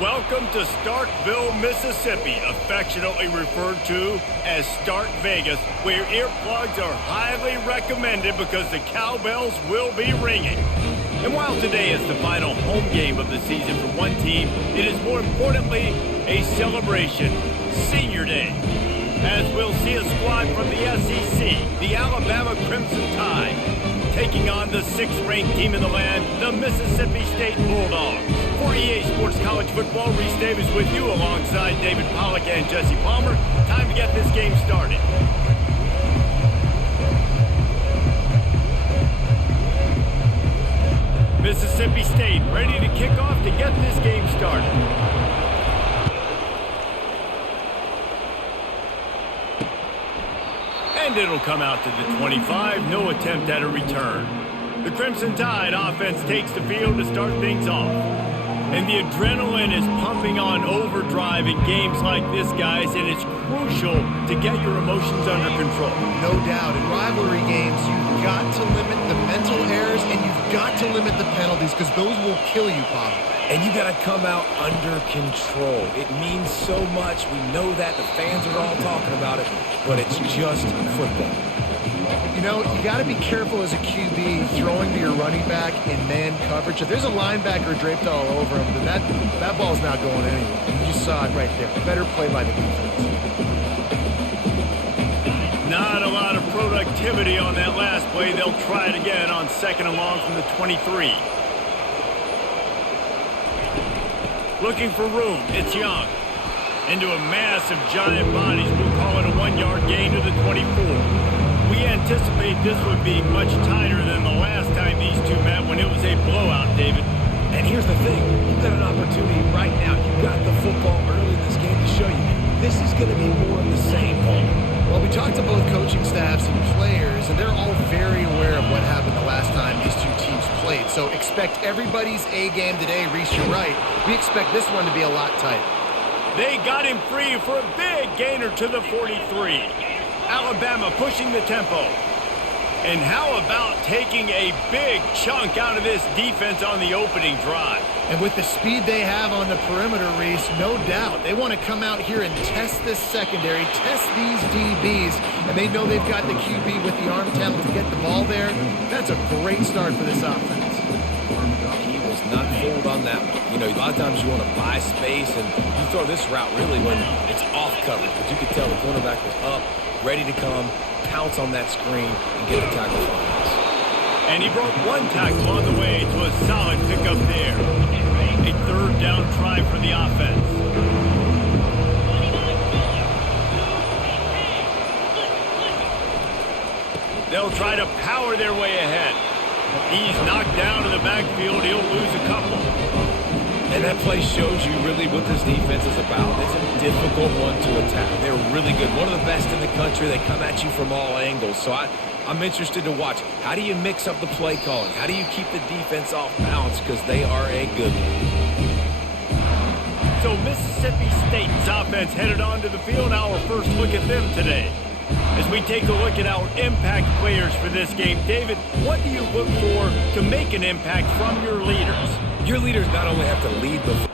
Welcome to Starkville, Mississippi, affectionately referred to as Stark Vegas, where earplugs are highly recommended because the cowbells will be ringing. And while today is the final home game of the season for one team, it is more importantly a celebration, Senior Day, as we'll see a squad from the SEC, the Alabama Crimson Tide, taking on the 6th-ranked team in the land, the Mississippi State Bulldogs. For EA Sports College Football, Reese Davis with you alongside David Pollack and Jesse Palmer. Time to get this game started. Mississippi State ready to kick off to get this game started. And it'll come out to the 25, no attempt at a return. The Crimson Tide offense takes the field to start things off. And the adrenaline is pumping on overdrive in games like this, guys, and it's crucial to get your emotions under control. No doubt. In rivalry games, you've got to limit the mental errors and you've got to limit the penalties because those will kill you, Pop. And you got to come out under control. It means so much. We know that. The fans are all talking about it, but it's just football. You know, you got to be careful as a QB throwing to your running back in man coverage. If there's a linebacker draped all over him, then that ball's not going anywhere. You just saw it right there. Better play by the defense. Not a lot of productivity on that last play. They'll try it again on 2nd and long from the 23. Looking for room. It's Young. Into a mass of giant bodies. We'll call it a 1-yard gain to the 24. We anticipate this would be much tighter than the last time these two met when it was a blowout, David. And here's the thing. You've got an opportunity right now. You've got the football early in this game to show you. This is going to be more of the same ball. Well, we talked to both coaching staffs and players, and they're all very aware of what happened the last time these two teams played. So expect everybody's A game today. Reese, you're right. We expect this one to be a lot tighter. They got him free for a big gainer to the 43. Alabama pushing the tempo. And how about taking a big chunk out of this defense on the opening drive? And with the speed they have on the perimeter, Reese, no doubt. They want to come out here and test this secondary, test these DBs, and they know they've got the QB with the arm talent to get the ball there. That's a great start for this offense. He was not fooled on that one. You know, a lot of times you want to buy space, and you throw this route really when it's off coverage. But you could tell the cornerback was up, ready to come, pounce on that screen, and get the tackle for us. And he broke one tackle on the way to a solid pickup there. A 3rd down try for the offense. They'll try to power their way ahead. He's knocked down in the backfield. He'll lose a couple. And that play shows you really what this defense is about. It's a difficult one to attack. They're really good. One of the best in the country. They come at you from all angles. So I'm interested to watch. How do you mix up the play calling? How do you keep the defense off balance? Because they are a good one. So Mississippi State's offense headed onto the field. Our first look at them today. As we take a look at our impact players for this game, David, what do you look for to make an impact from your leaders? Your leaders not only have to lead the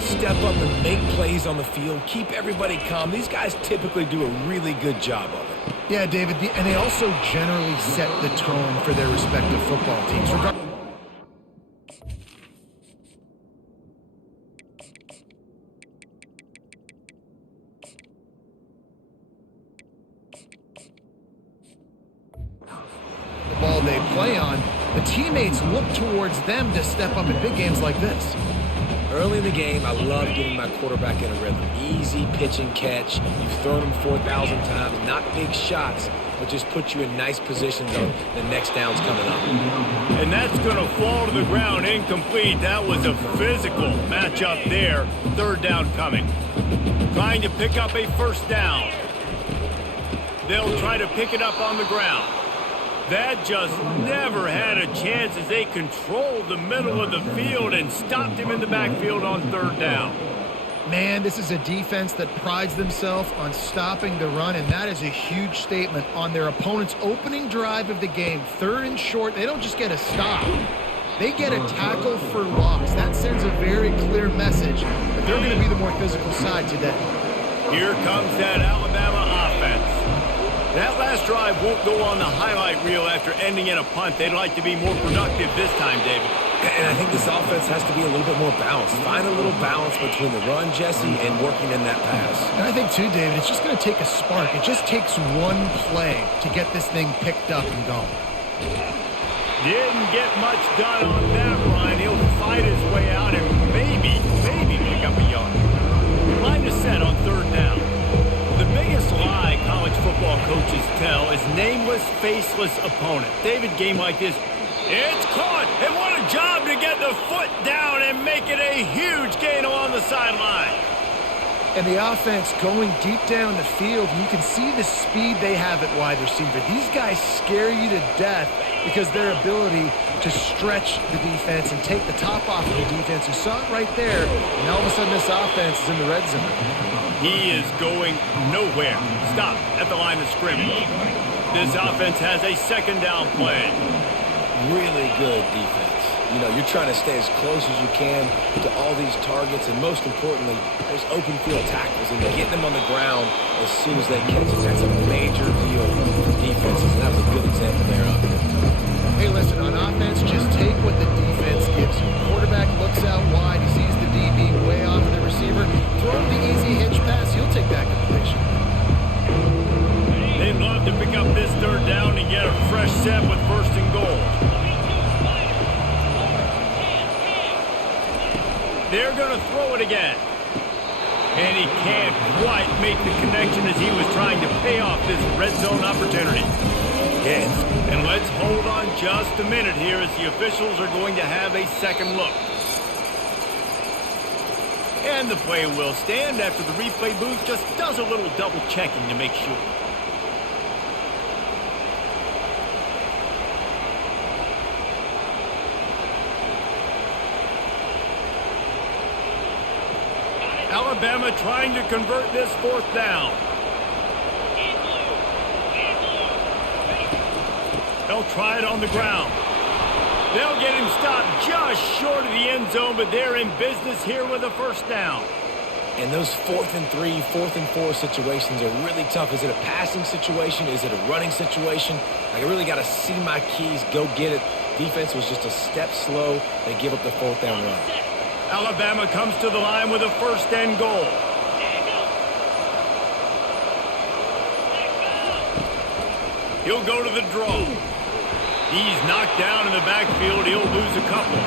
step up and make plays on the field, keep everybody calm. These guys typically do a really good job of it. Yeah, David, and they also generally set the tone for their respective football teams. The ball they play on, the teammates look towards them to step up in big games like this. Early in the game, I love getting my quarterback in a rhythm. Easy pitch and catch. You've thrown them 4,000 times. Not big shots, but just put you in nice positions on the next down's coming up. And that's going to fall to the ground incomplete. That was a physical matchup there. 3rd down coming. Trying to pick up a 1st down. They'll try to pick it up on the ground. That just never had a chance as they controlled the middle of the field and stopped him in the backfield on 3rd down. Man, this is a defense that prides themselves on stopping the run, and that is a huge statement on their opponent's opening drive of the game. 3rd and short, they don't just get a stop. They get a tackle for loss. That sends a very clear message that they're going to be the more physical side today. Here comes that Alabama offense. That last drive won't go on the highlight reel after ending in a punt. They'd like to be more productive this time, David. And I think this offense has to be a little bit more balanced. Find a little balance between the run, Jesse, and working in that pass. And I think, too, David, it's just going to take a spark. It just takes one play to get this thing picked up and going. Didn't get much done on that run. He'll fight his way out and maybe pick up a yard. Line is set on 3rd down. The biggest lie college football coaches tell is nameless, faceless opponent. David, game like this, it's caught, and what a job to get the foot down and make it a huge gain along the sideline. And the offense going deep down the field, you can see the speed they have at wide receiver. These guys scare you to death because their ability to stretch the defense and take the top off of the defense. You saw it right there, and all of a sudden this offense is in the red zone. He is going nowhere. Stop at the line of scrimmage. This offense has a 2nd down play. Really good defense. You know, you're trying to stay as close as you can to all these targets, and most importantly, those open field tackles and getting them on the ground as soon as they catch it. That's a major deal for defenses, and that was a good example there of it. Hey, listen, on offense, just take what the defense gives you. Quarterback looks out wide. He sees the DB way off the receiver. Throw him the easy hitch pass. He'll take that completion. They'd love to pick up this 3rd down and get a fresh set with 1st and goal. They're going to throw it again. And he can't quite make the connection as he was trying to pay off this red zone opportunity. Yes. And let's hold on just a minute here as the officials are going to have a second look. And the play will stand after the replay booth just does a little double checking to make sure. Alabama trying to convert this 4th down. They'll try it on the ground. They'll get him stopped just short of the end zone, but they're in business here with a 1st down. And those 4th and 3, 4th and 4 situations are really tough. Is it a passing situation? Is it a running situation? Like, I really got to see my keys, go get it. Defense was just a step slow. They give up the 4th down run. Alabama comes to the line with a 1st and goal. He'll go to the draw. He's knocked down in the backfield. He'll lose a couple.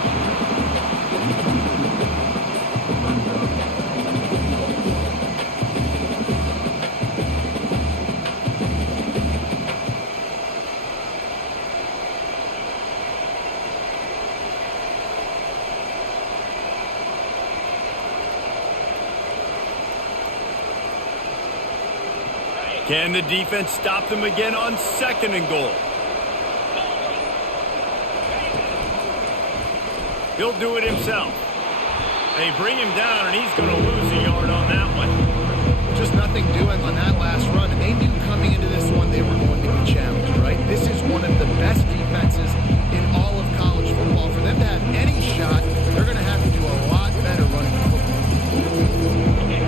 Can the defense stop them again on 2nd and goal? He'll do it himself. They bring him down, and he's going to lose a yard on that one. Just nothing doing on that last run, and they knew coming into this one they were going to be challenged, right? This is one of the best defenses in all of college football. For them to have any shot, they're going to have to do a lot better running the football.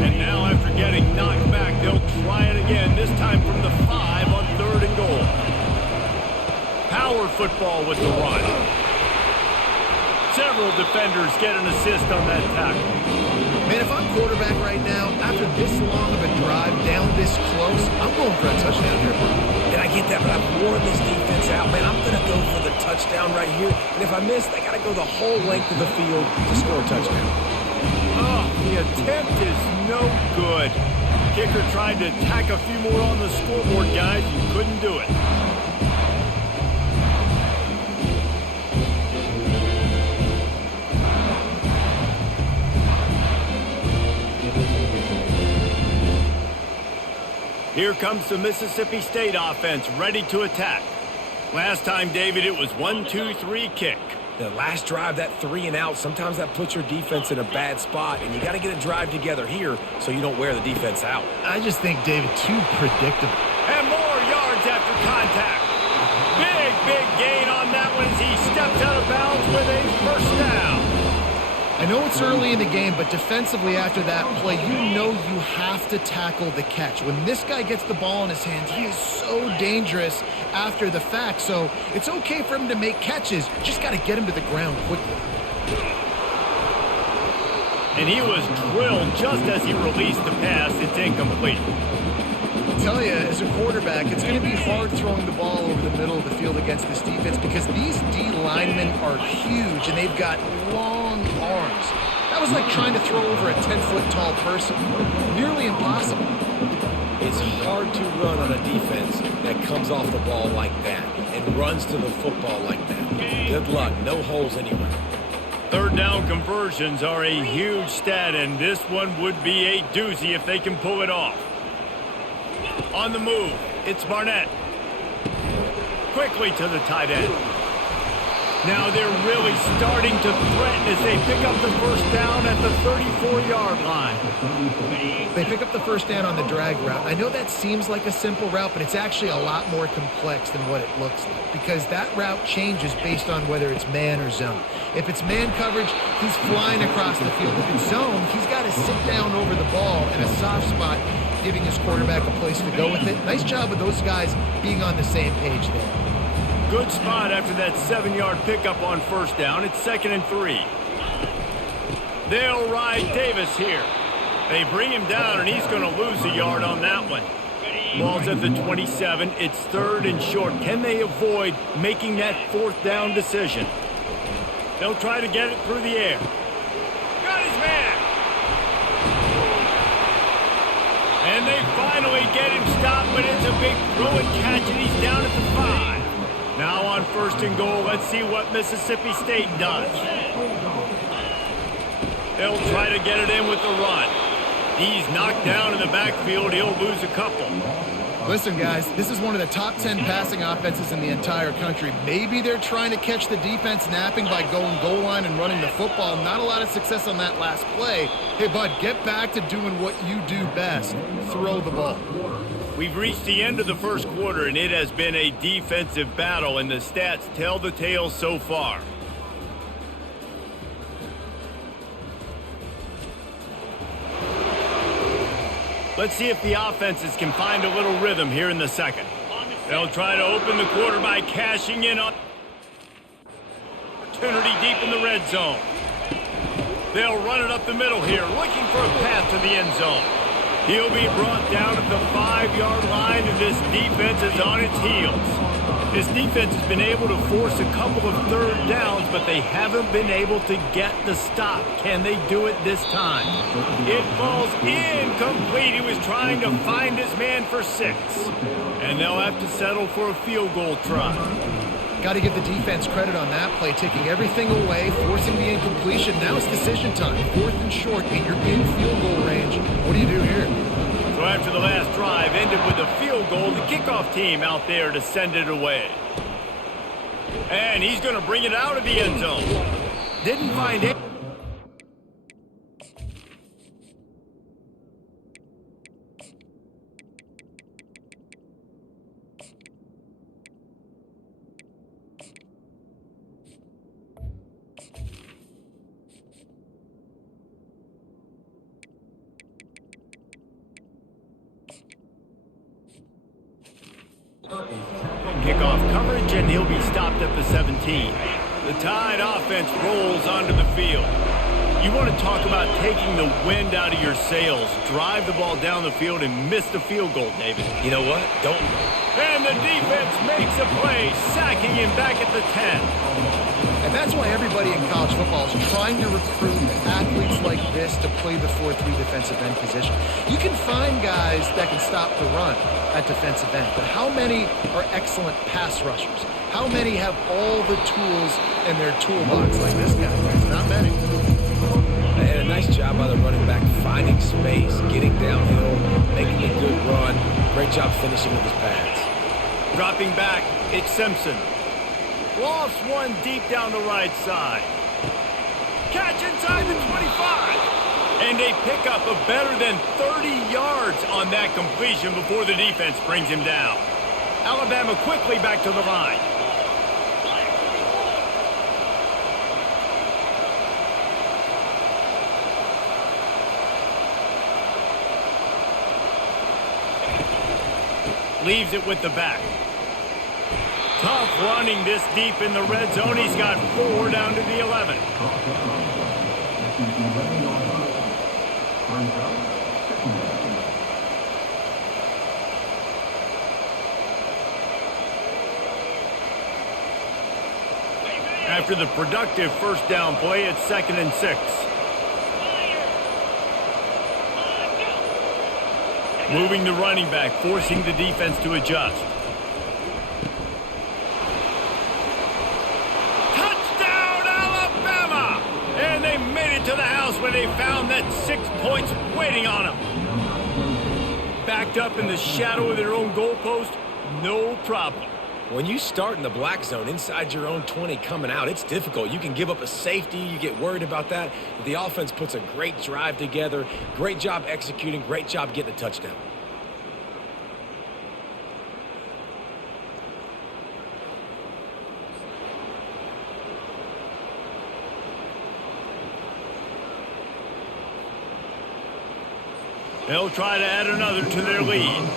And now after getting knocked back, they'll try it again, this time from the 5 on 3rd and goal. Power football with the run. Several defenders get an assist on that tackle. Man, if I'm quarterback right now, after this long of a drive down this close, I'm going for a touchdown here. And I get that, but I've worn this defense out. Man, I'm going to go for the touchdown right here. And if I miss, they got to go the whole length of the field to score a touchdown. Oh, the attempt is no good. Kicker tried to tack a few more on the scoreboard, guys. You couldn't do it. Here comes the Mississippi State offense ready to attack. Last time, David, it was 1-2-3 kick. The last drive, that 3 and out, sometimes that puts your defense in a bad spot, and you got to get a drive together here so you don't wear the defense out. I just think, David, too predictable. And more yards after contact. Big gain on that one as he stepped out of bounds with a first down. I know it's early in the game, but defensively after that play, you know you have to tackle the catch. When this guy gets the ball in his hands, he is so dangerous after the fact. So it's okay for him to make catches. Just got to get him to the ground quickly. And he was drilled just as he released the pass. It's incomplete. I tell you, as a quarterback, it's going to be hard throwing the ball over the middle of the field against this defense because these D linemen are huge and they've got long arms. That was like trying to throw over a 10-foot tall person. Nearly impossible. It's hard to run on a defense that comes off the ball like that and runs to the football like that. Good luck. No holes anywhere. Third down conversions are a huge stat, and this one would be a doozy if they can pull it off. On the move, it's Barnett. Quickly to the tight end. Now they're really starting to threaten as they pick up the first down at the 34-yard line. They pick up the first down on the drag route. I know that seems like a simple route, but it's actually a lot more complex than what it looks like because that route changes based on whether it's man or zone. If it's man coverage, he's flying across the field. If it's zone, he's got to sit down over the ball in a soft spot, giving his quarterback a place to go with it. Nice job of those guys being on the same page there. Good spot after that 7-yard pickup on first down. It's 2nd and 3. They'll ride Davis here. They bring him down, and he's going to lose a yard on that one. Ball's at the 27. It's 3rd and short. Can they avoid making that 4th down decision? They'll try to get it through the air. Got his man. And they finally get him stopped, but it's a big throw and catch, and he's down at the 5. Now on 1st and goal, let's see what Mississippi State does. They'll try to get it in with the run. He's knocked down in the backfield. He'll lose a couple. Listen, guys, this is one of the top 10 passing offenses in the entire country. Maybe they're trying to catch the defense napping by going goal line and running the football. Not a lot of success on that last play. Hey, bud, get back to doing what you do best. Throw the ball. We've reached the end of the first quarter, and it has been a defensive battle, and the stats tell the tale so far. Let's see if the offenses can find a little rhythm here in the second. They'll try to open the quarter by cashing in on opportunity deep in the red zone. They'll run it up the middle here, looking for a path to the end zone. He'll be brought down at the 5-yard line, and this defense is on its heels. This defense has been able to force a couple of 3rd downs, but they haven't been able to get the stop. Can they do it this time? It falls incomplete. He was trying to find his man for 6. And they'll have to settle for a field goal try. Got to give the defense credit on that play, taking everything away, forcing the incompletion. Now it's decision time. 4th and short, and you're in field goal range. What do you do here? So after the last drive ended with a field goal, the kickoff team out there to send it away. And he's going to bring it out of the end zone. Didn't find it. Kickoff coverage, and he'll be stopped at the 17. The Tide offense rolls onto the field. You want to talk about taking the wind out of your sails. Drive the ball down the field and miss the field goal, David. You know what? Don't. And the defense makes a play, sacking him back at the 10. And that's why everybody in college football is trying to recruit athletes like this to play the 4-3 defensive end position. You can find guys that can stop the run at defensive end, but how many are excellent pass rushers? How many have all the tools in their toolbox like this guy does? Not many. They had a nice job by the running back finding space, getting downhill, making a good run. Great job finishing with his pads. Dropping back, it's Simpson. Lost one deep down the right side. Catch inside the 25. And they pick up a better than 30 yards on that completion before the defense brings him down. Alabama quickly back to the line. Leaves it with the back. Tough running this deep in the red zone. He's got 4 down to the 11. After the productive first down play, it's 2nd and 6. Moving the running back, forcing the defense to adjust. Touchdown, Alabama! And they made it to the house when they found that 6 points waiting on them. Backed up in the shadow of their own goalpost, no problem. When you start in the black zone inside your own 20 coming out, it's difficult. You can give up a safety. You get worried about that. But the offense puts a great drive together. Great job executing. Great job getting a touchdown. They'll try to add another to their lead.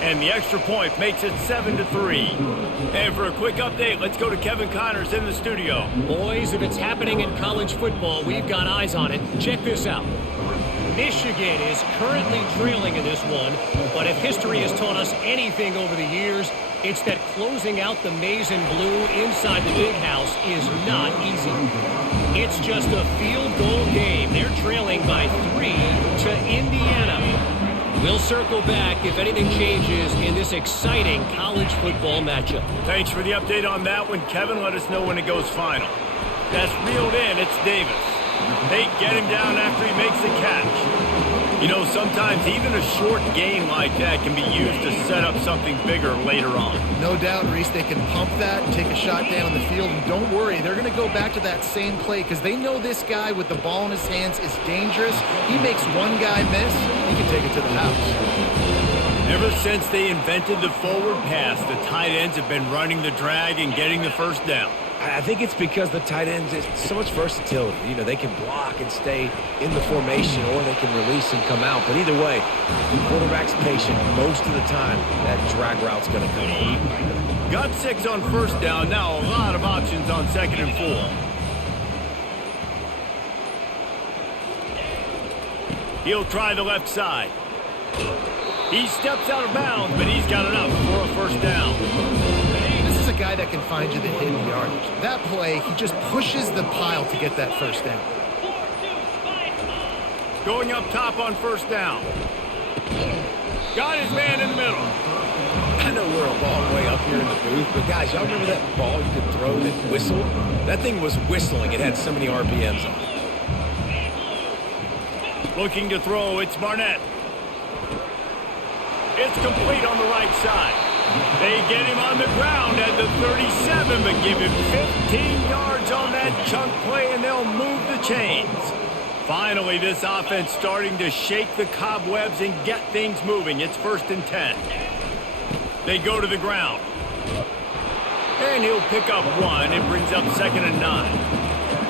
And the extra point makes it 7-3. And for a quick update, let's go to Kevin Connors in the studio. Boys, if it's happening in college football, we've got eyes on it. Check this out. Michigan is currently trailing in this one, but if history has taught us anything over the years, it's that closing out the maize and blue inside the big house is not easy. It's just a field goal game. They're trailing by 3 to Indiana. We'll circle back if anything changes in this exciting college football matchup. Thanks for the update on that one, Kevin. Let us know when it goes final. That's reeled in. It's Davis. They get him down after he makes the catch. You know, sometimes even a short gain like that can be used to set up something bigger later on. No doubt, Reese, they can pump that and take a shot down the field. And don't worry, they're going to go back to that same play because they know this guy with the ball in his hands is dangerous. He makes one guy miss, he can take it to the house. Ever since they invented the forward pass, the tight ends have been running the drag and getting the first down. I think it's because the tight ends, it's so much versatility. You know, they can block and stay in the formation, or they can release and come out. But either way, the quarterback's patient most of the time. That drag route's going to come on. Got 6 on first down. Now a lot of options on 2nd and 4. He'll try the left side. He steps out of bounds, but he's got enough for a first down. This is a guy that can find you the hidden yardage. That play, he just pushes the pile to get that first down. Going up top on first down. Got his man in the middle. I know we're a long way up here in the booth, but guys, y'all remember that ball you could throw that whistled? That thing was whistling. It had so many RPMs on it. Looking to throw, it's Barnett. It's complete on the right side. They get him on the ground at the 37, but give him 15 yards on that chunk play, and they'll move the chains. Finally, this offense starting to shake the cobwebs and get things moving. It's 1st and 10. They go to the ground. And he'll pick up 1. It brings up 2nd and 9.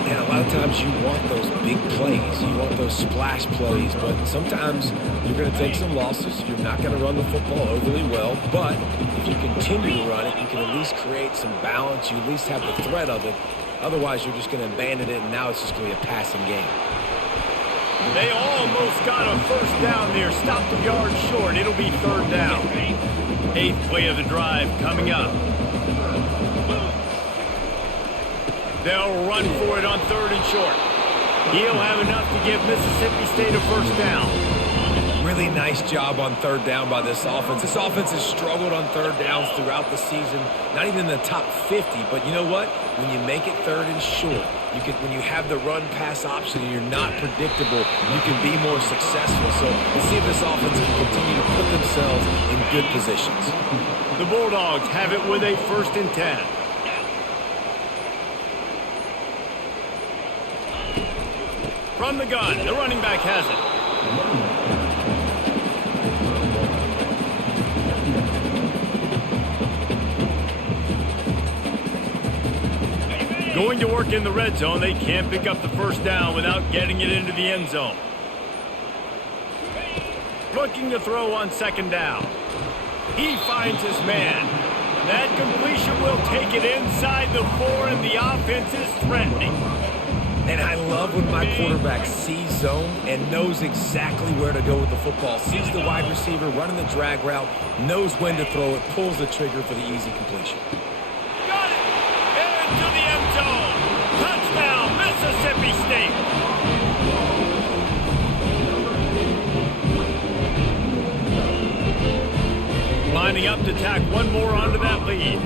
Yeah, a lot of times you want those big plays. You want those splash plays, but sometimes you're going to take some losses. You're not going to run the football overly well, but if you continue to run it, you can at least create some balance. You at least have the threat of it. Otherwise, you're just going to abandon it, and now it's just going to be a passing game. They almost got a first down there. Stopped a yard short. It'll be 3rd down. 8th play of the drive coming up. They'll run for it on 3rd and short. He'll have enough to give Mississippi State a first down. Where Really nice job on third down by this offense. This offense has struggled on third downs throughout the season, not even in the top 50. But you know what? When you make it third and short, when you have the run-pass option and you're not predictable, you can be more successful. So let's see if this offense can continue to put themselves in good positions. The Bulldogs have it with a 1st and 10. From the gun, the running back has it. Going to work in the red zone. They can't pick up the 1st down without getting it into the end zone. Looking to throw on 2nd down. He finds his man. That completion will take it inside the 4, and the offense is threatening. And I love when my quarterback sees zone and knows exactly where to go with the football. Sees the wide receiver running the drag route, knows when to throw it, pulls the trigger for the easy completion. Got it! Into the end zone. Touchdown, Mississippi State. Lining up to tack one more onto that lead.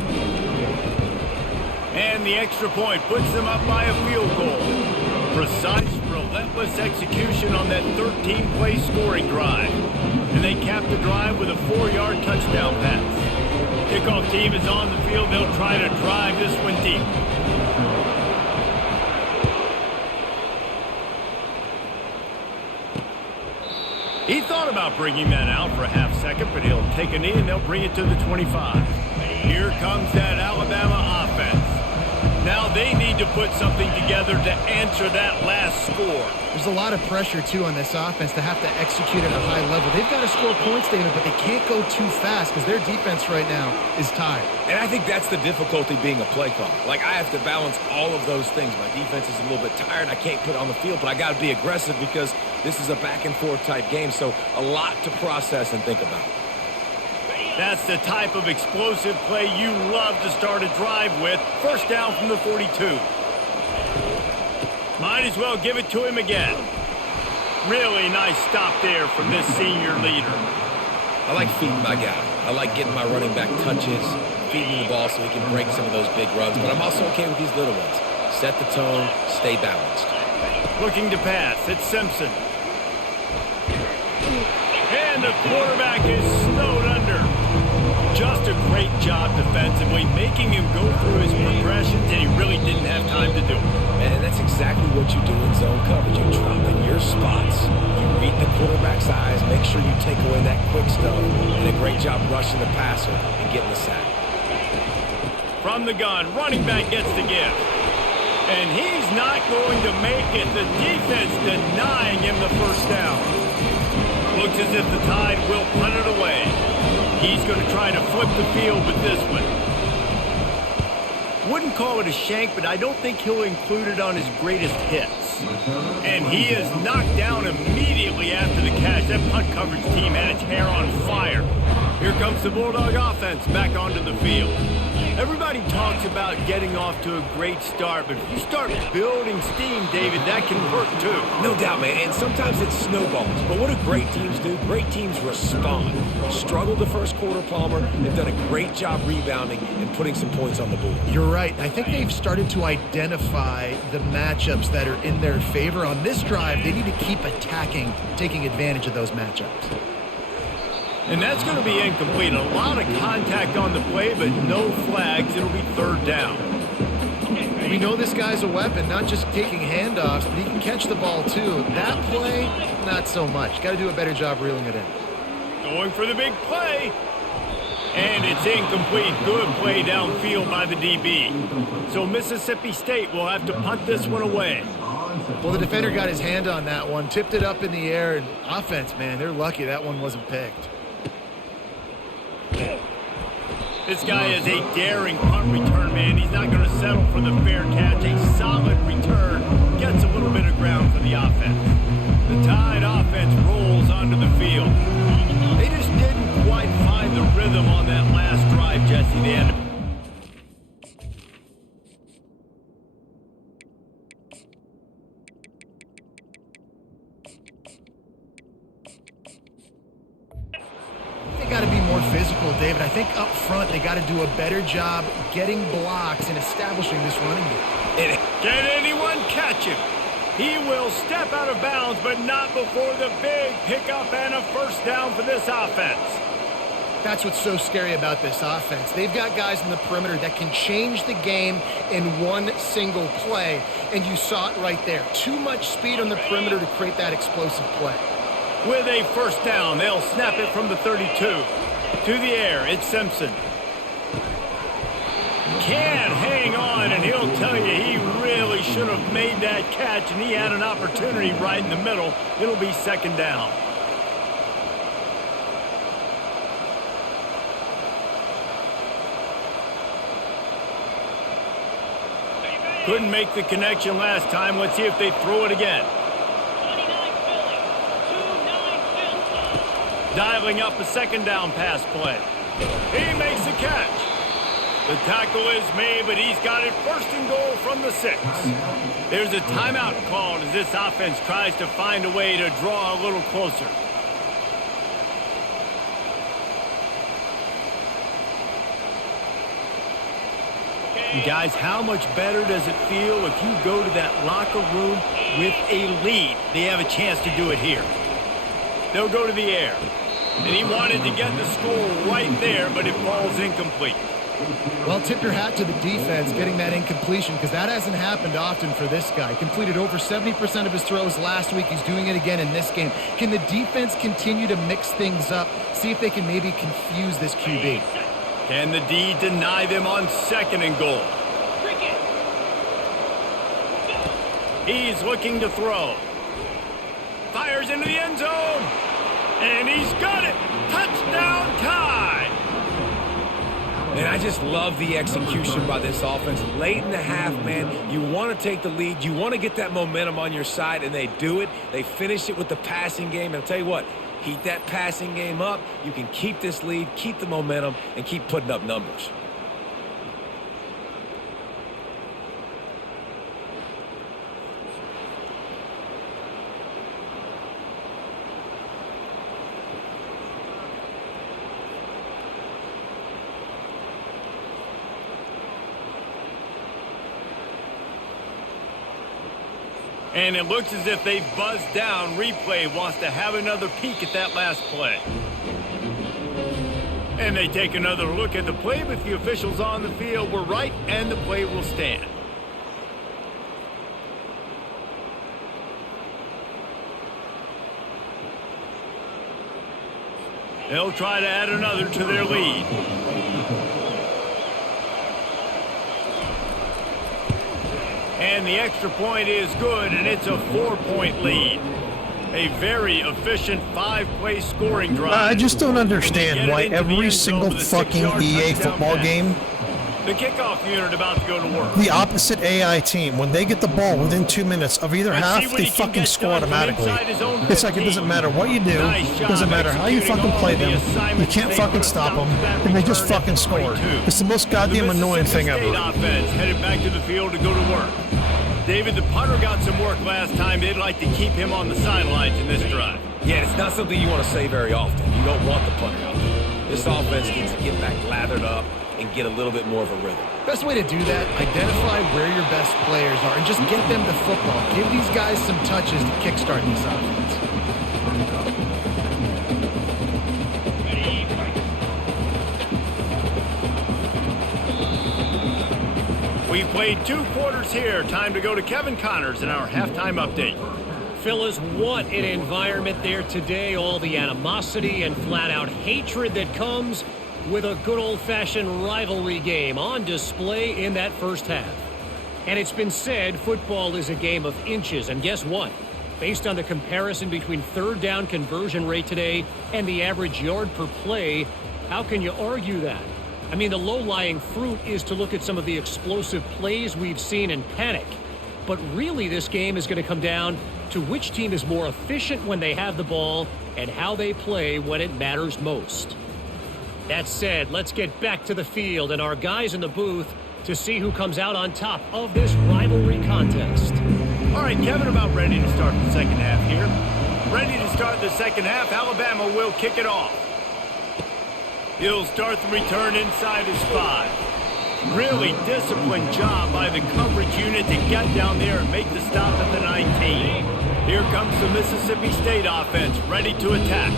And the extra point puts them up by a field goal. Precise, relentless execution on that 13-play scoring drive. And they cap the drive with a 4-yard touchdown pass. Kickoff team is on the field. They'll try to drive this one deep. He thought about bringing that out for a half second, but he'll take a knee and they'll bring it to the 25. Here comes that Alabama offense. Now they need to put something together to answer that last score. There's a lot of pressure, too, on this offense to have to execute at a high level. They've got to score points, David, but they can't go too fast because their defense right now is tired. And I think that's the difficulty being a play caller. Like, I have to balance all of those things. My defense is a little bit tired. I can't put it on the field, but I got to be aggressive because this is a back-and-forth type game, so a lot to process and think about. That's the type of explosive play you love to start a drive with. 1st down from the 42. Might as well give it to him again. Really nice stop there from this senior leader. I like feeding my guy. I like getting my running back touches, feeding the ball so he can break some of those big runs, but I'm also okay with these little ones. Set the tone, stay balanced. Looking to pass. It's Simpson. And the quarterback is snowed under. Just a great job defensively, making him go through his progressions, and he really didn't have time to do it. And that's exactly what you do in zone coverage. You drop in your spots. You read the quarterback's eyes, make sure you take away that quick stuff, and a great job rushing the passer and getting the sack. From the gun, running back gets the give. And he's not going to make it. The defense denying him the 1st down. Looks as if the Tide will punt it away. He's going to try to flip the field with this one. Wouldn't call it a shank, but I don't think he'll include it on his greatest hits. And he is knocked down immediately after the catch. That punt coverage team had its hair on fire. Here comes the Bulldog offense back onto the field. Everybody talks about getting off to a great start, but if you start building steam, David, that can hurt too. No doubt, man, and sometimes it snowballs. But what do great teams do? Great teams respond. Struggled the first quarter, Palmer. They've done a great job rebounding and putting some points on the board. You're right. I think they've started to identify the matchups that are in their favor. On this drive, they need to keep attacking, taking advantage of those matchups. And that's going to be incomplete. A lot of contact on the play, but no flags. It'll be 3rd down. We know this guy's a weapon, not just taking handoffs, but he can catch the ball too. That play, not so much. Got to do a better job reeling it in. Going for the big play. And it's incomplete. Good play downfield by the DB. So Mississippi State will have to punt this one away. Well, the defender got his hand on that one, tipped it up in the air, and offense, man, they're lucky that one wasn't picked. This guy is a daring punt return man. He's not going to settle for the fair catch. A solid return. Gets a little bit of ground for the offense. The Tide offense rolls onto the field. They just didn't quite find the rhythm on that last drive, Jesse. They had to critical, David. I think up front they got to do a better job getting blocks and establishing this running game. Can anyone catch him? He will step out of bounds, but not before the big pickup and a first down for this offense. That's what's so scary about this offense. They've got guys in the perimeter that can change the game in one single play, and you saw it right there. Too much speed on the perimeter to create that explosive play. With a first down, they'll snap it from the 32. To the air, it's Simpson. Can't hang on, and he'll tell you he really should have made that catch, and he had an opportunity right in the middle. It'll be second down. Couldn't make the connection last time. Let's see if they throw it again. Dialing up a second down pass play. He makes the catch. The tackle is made, but he's got it first and goal from the 6. There's a timeout called as this offense tries to find a way to draw a little closer. Guys, how much better does it feel if you go to that locker room with a lead? They have a chance to do it here. They'll go to the air. And he wanted to get the score right there, but it falls incomplete. Well, tip your hat to the defense getting that incompletion, because that hasn't happened often for this guy. Completed over 70% of his throws last week. He's doing it again in this game. Can the defense continue to mix things up? See if they can maybe confuse this QB. Can the D deny them on second and goal? He's looking to throw. Fires into the end zone. And he's got it. Touchdown tie. And I just love the execution by this offense. Late in the half, man, you want to take the lead. You want to get that momentum on your side, and they do it. They finish it with the passing game. And I'll tell you what, heat that passing game up. You can keep this lead, keep the momentum, and keep putting up numbers. And it looks as if they've buzzed down. Replay wants to have another peek at that last play. And they take another look at the play, but the officials on the field were right, and the play will stand. They'll try to add another to their lead. And the extra point is good, and it's a 4-point lead. A very efficient 5-play scoring drive. I just don't understand why every single fucking EA football game, the kickoff unit about to go to work. the opposite AI team, when they get the ball within 2 minutes of either half, they fucking score automatically. It's like it doesn't matter what you do, it doesn't matter how you fucking play them, you can't fucking stop them, and they just fucking score. It's the most goddamn annoying thing ever. Offense headed back to the field to go to work. David, the punter got some work last time. They'd like to keep him on the sidelines in this drive. Yeah, it's not something you want to say very often. You don't want the punter out there. This offense needs to get back lathered up and get a little bit more of a rhythm. Best way to do that, identify where your best players are and just get them to football. Give these guys some touches to kickstart this offense. We've played 2 quarters here. Time to go to Kevin Connors in our halftime update. Fellas, what an environment there today. All the animosity and flat-out hatred that comes with a good old-fashioned rivalry game on display in that first half. And it's been said football is a game of inches. And guess what? Based on the comparison between third down conversion rate today and the average yard per play, how can you argue that? I mean, the low-lying fruit is to look at some of the explosive plays we've seen and panic. But really, this game is going to come down to which team is more efficient when they have the ball and how they play when it matters most. That said, let's get back to the field and our guys in the booth to see who comes out on top of this rivalry contest. All right, Kevin, about ready to start the second half here. Ready to start the second half. Alabama will kick it off. He'll start the return inside his 5. Really disciplined job by the coverage unit to get down there and make the stop at the 19. Here comes the Mississippi State offense, ready to attack.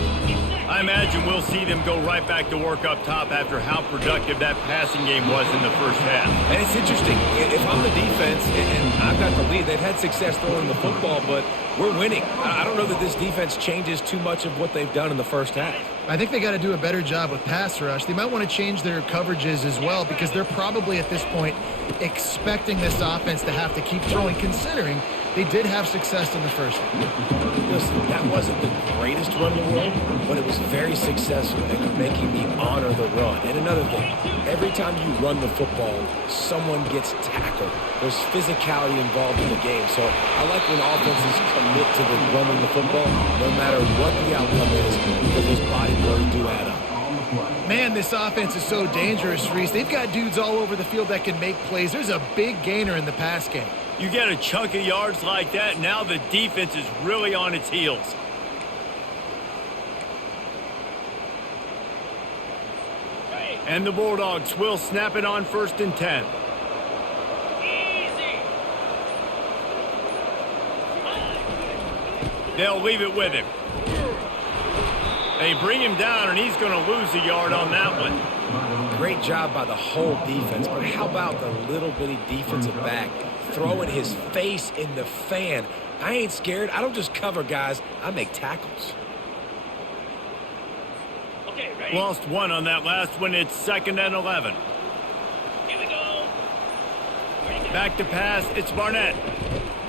I imagine we'll see them go right back to work up top after how productive that passing game was in the first half. And it's interesting. If I'm the defense and I've got the lead, they've had success throwing the football, but we're winning. I don't know that this defense changes too much of what they've done in the first half. I think they got to do a better job with pass rush. They might want to change their coverages as well because they're probably at this point expecting this offense to have to keep throwing, considering they did have success in the first half. Listen, that wasn't the greatest run in the world, but it was very successful in making me honor the run. And another thing, every time you run the football, someone gets tackled. There's physicality involved in the game. So I like when offenses commit to the running the football, no matter what the outcome is, because those body blows do add up. Man, this offense is so dangerous, Reese. They've got dudes all over the field that can make plays. There's a big gainer in the pass game. You get a chunk of yards like that, now the defense is really on its heels. And the Bulldogs will snap it on 1st and 10. They'll leave it with him. They bring him down, and he's going to lose a yard on that one. Great job by the whole defense, but how about the little bitty defensive back throwing his face in the fan? I ain't scared. I don't just cover guys. I make tackles. Okay, ready? Lost one on that last one. It's 2nd and 11. Here we go. Back to pass. It's Barnett.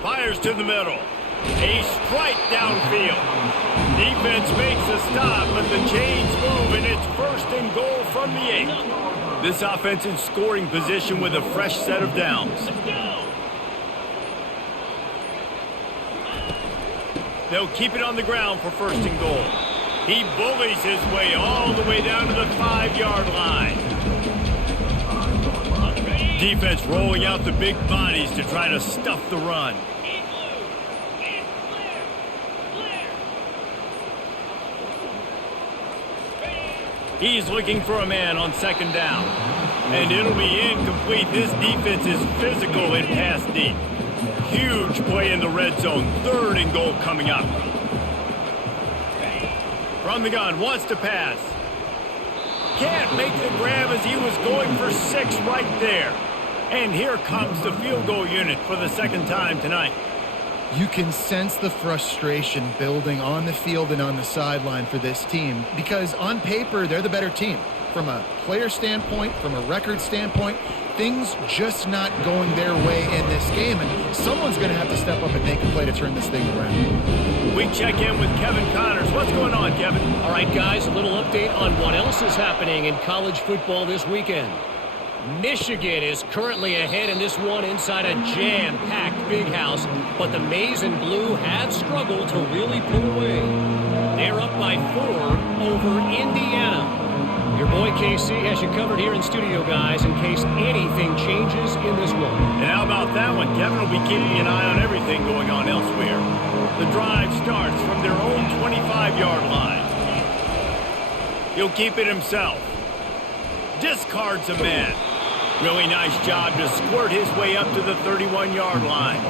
Fires to the middle. A strike downfield. Defense makes a stop, but the chains move, and it's 1st and goal from the 8. This offense in scoring position with a fresh set of downs. They'll keep it on the ground for 1st and goal. He bullies his way all the way down to the 5-yard line. Defense rolling out the big bodies to try to stuff the run. He's looking for a man on 2nd down. And it'll be incomplete. This defense is physical in pass deep. Huge play in the red zone. 3rd and goal coming up. From the gun, wants to pass. Can't make the grab as he was going for 6 right there. And here comes the field goal unit for the 2nd time tonight. You can sense the frustration building on the field and on the sideline for this team because on paper, they're the better team. From a player standpoint, from a record standpoint, things just not going their way in this game, and someone's going to have to step up and make a play to turn this thing around. We check in with Kevin Connors. What's going on, Kevin? All right, guys, a little update on what else is happening in college football this weekend. Michigan is currently ahead in this one inside a jam-packed Big House, but the Maize and Blue have struggled to really pull away. They're up by 4 over Indiana. Your boy KC has you covered here in studio, guys, in case anything changes in this one. And how about that one? Kevin will be keeping an eye on everything going on elsewhere. The drive starts from their own 25-yard line. He'll keep it himself. Discards a man. Really nice job to squirt his way up to the 31-yard line.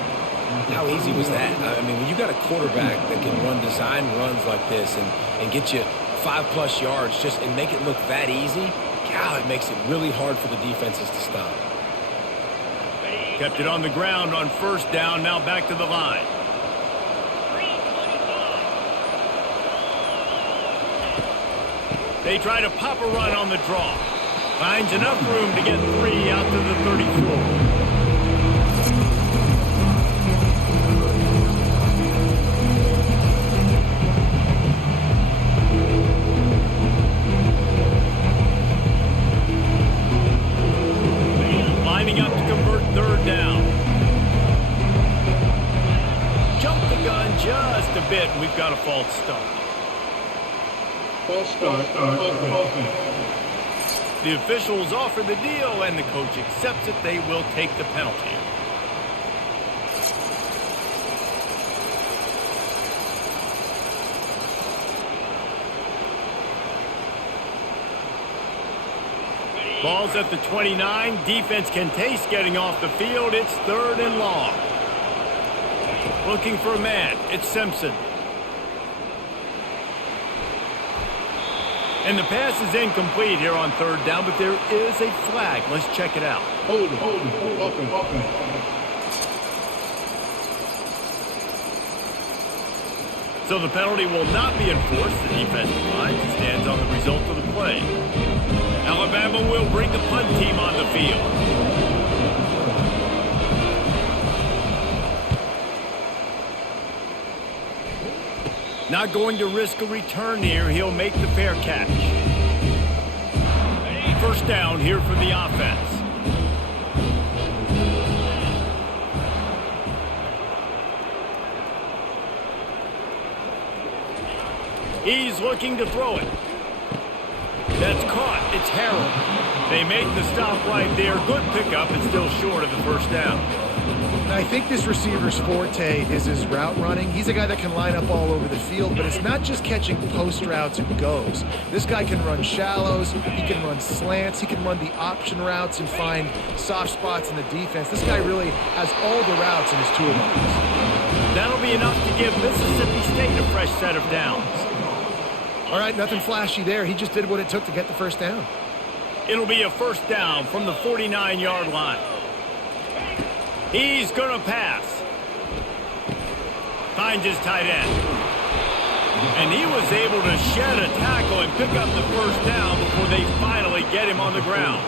How easy was that? I mean, when you got a quarterback that can run design runs like this and get you 5+ yards just and make it look that easy, God, it makes it really hard for the defenses to stop. Kept it on the ground on 1st down, now back to the line. They try to pop a run on the draw. Finds enough room to get 3 out to the 34. Lining up to convert 3rd down. Jumped the gun just a bit, and we've got a false start. False start, offense. The officials offer the deal, and the coach accepts it. They will take the penalty. Ball's at the 29. Defense can taste getting off the field. It's 3rd and long. Looking for a man. It's Simpson. And the pass is incomplete here on 3rd down, but there is a flag. Let's check it out. Hold it. Offense. So the penalty will not be enforced. The defensive line stands on the result of the play. Alabama will bring the punt team on the field. Not going to risk a return here. He'll make the fair catch. 1st down here for the offense. He's looking to throw it. That's caught. It's Harrell. They make the stop right there. Good pickup. It's still short of the 1st down. I think this receiver's forte is his route running. He's a guy that can line up all over the field, but it's not just catching post routes and goes. This guy can run shallows. He can run slants. He can run the option routes and find soft spots in the defense. This guy really has all the routes in his toolbox. That'll be enough to give Mississippi State a fresh set of downs. All right, nothing flashy there. He just did what it took to get the 1st down. It'll be a 1st down from the 49-yard line. He's going to pass. Finds his tight end. And he was able to shed a tackle and pick up the 1st down before they finally get him on the ground.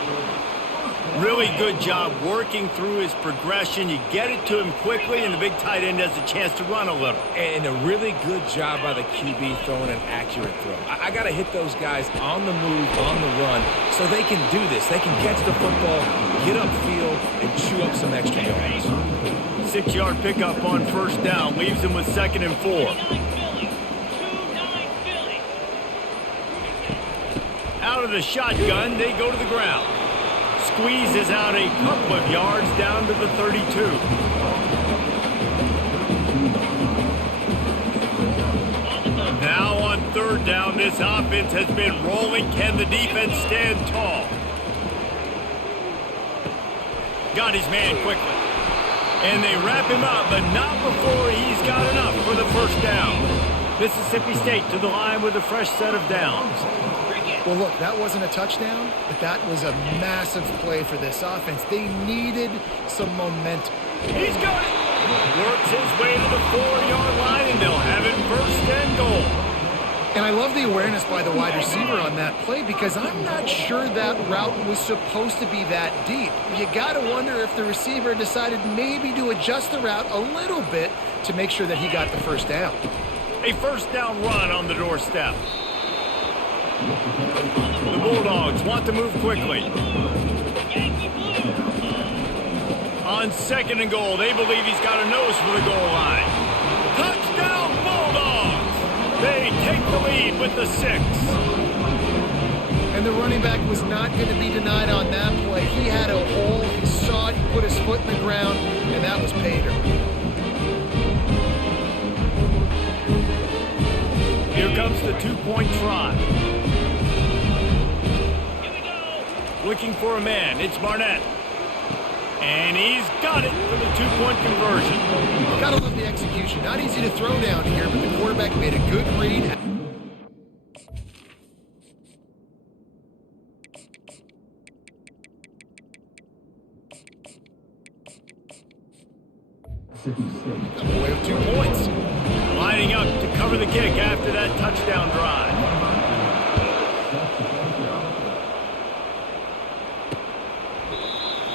Really good job working through his progression. You get it to him quickly, and the big tight end has a chance to run a little. And a really good job by the QB throwing an accurate throw. I got to hit those guys on the move, on the run, so they can do this. They can catch the football, get upfield, and chew up some extra yards. 6-yard pickup on 1st down leaves him with 2nd and 4. Out of the shotgun, they go to the ground. Squeezes out a couple of yards down to the 32. Now on 3rd down, this offense has been rolling. Can the defense stand tall? Got his man quickly. And they wrap him up, but not before he's got enough for the 1st down. Mississippi State to the line with a fresh set of downs. Well, look, that wasn't a touchdown, but that was a massive play for this offense. They needed some momentum. He's got it. Works his way to the 4-yard line, and they'll have it 1st and goal. And I love the awareness by the wide receiver on that play because I'm not sure that route was supposed to be that deep. You got to wonder if the receiver decided maybe to adjust the route a little bit to make sure that he got the 1st down. A 1st down run on the doorstep. The Bulldogs want to move quickly. On 2nd and goal, they believe he's got a nose for the goal line. Touchdown Bulldogs! They take the lead with the 6. And the running back was not going to be denied on that play. He had a hole, he saw it, he put his foot in the ground, and that was Pater. Here comes the 2-point try. Looking for a man. It's Barnett. And he's got it for the 2-point conversion. Gotta love the execution. Not easy to throw down here, but the quarterback made a good read. Come away with 2 points. Lining up to cover the kick after that touchdown drive.